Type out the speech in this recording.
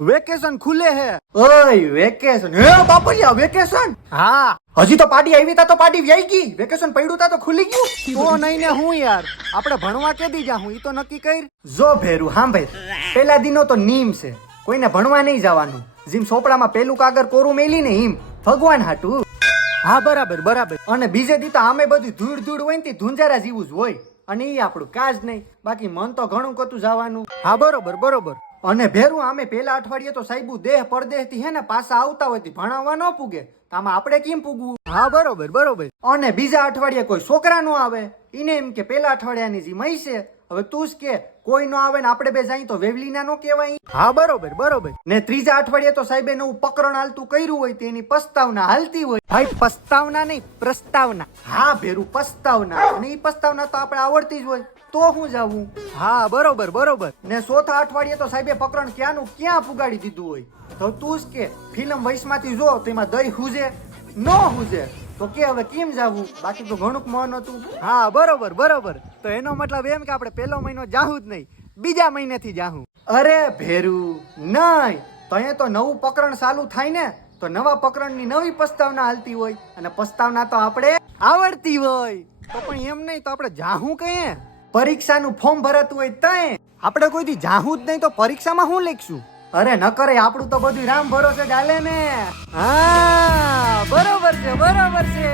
Vacation ખુલે હે. ઓય વેકેશન હે બાપરિયા વેકેશન? હા હજી તો પાર્ટી આવી તા તો પાર્ટી વ્યાઈ ગઈ. વેકેશન પડ્યું તા તો ખુલી ગયું. તો નહીં ને હું યાર, આપણે ભણવા કેદી જાહું ઈ તો નક્કી કર. જો ભેરું સાંભળ, પેલા દિનો તો નીમ છે, કોઈને ભણવા નહીં જવાનું. જેમ સોપડામાં પેલું કાગર કોરું મેલી ને એમ ભગવાન હાટું. હા બરાબર બરાબર. અને બીજે દી તો આમે બધું ધૂળ ધૂળ હોય ને ધુંજારા જેવું જ હોય. અને ઈ આપણું કાજ નહીં, બાકી મન તો ઘણું કતું જવાનું. હા બરોબર બરોબર. અને ભેરું આમે પેલા અઠવાડિયે તો સાહેબુ દેહ પરદેહ થી હે ને પાછા આવતા હોય ભણાવવા ન પૂગે, તો આમાં આપણે કેમ પૂગવું? હા બરોબર બરોબર. અને બીજા અઠવાડિયે કોઈ છોકરા નો આવે, ઈને એમ કે પેલા અઠવાડિયાની જે મઈ છે. હવે તું જ કે કોઈ નો આવે ને આપણે બે જાય તો વેવલીના નો કહેવાય. હા બરોબર બરોબર. ને ત્રીજા અઠવાડિયે તો સાહેબે નવું પ્રકરણ હાલતું કર્યું હોય તેની પસ્તાવના હાલતી હોય. ભાઈ પસ્તાવના નહીં, પ્રસ્તાવના. હા ભેરું પસ્તાવના, અને ઈ પસ્તાવના તો આપણે આવડતી જ હોય, તો હું જાવું. હા બરોબર બરોબર. ને ચોથા અઠવાડિયે તો સાહેબે પ્રકરણ ક્યાંનું ક્યાં પુગાડી દીધું હોય. તો તું જ કે ફિલ્મ વૈશમાંથી જો તેમાં દહીં હુજે નો હુજે, તો કે હવે કેમ જાવું? બાકી તો ઘણું મન હતું. હા બરોબર બરોબર. તો એનો મતલબ એમ કે આપણે પહેલો મહિનો જાહું જ નહીં, બીજા મહિનેથી જાહું. અરે ભેરું નહીં, તો અહીંયા તો નવું પ્રકરણ ચાલુ થાય ને તો નવા પ્રકરણની નવી પસ્તાવના હાલતી હોય, અને પસ્તાવના તો આપણે આવડતી હોય. તો પણ એમ નહીં, તો આપણે જાહું કહીએ. પરીક્ષાનું ફોર્મ ભરાતું હોય તય આપણે કોઈ દી જાહું જ નહીં તો પરીક્ષામાં શું લખશું? અરે ન કરે, આપણું તો બધું રામ ભરોસે ચાલે ને. હા બરોબર છે બરોબર છે.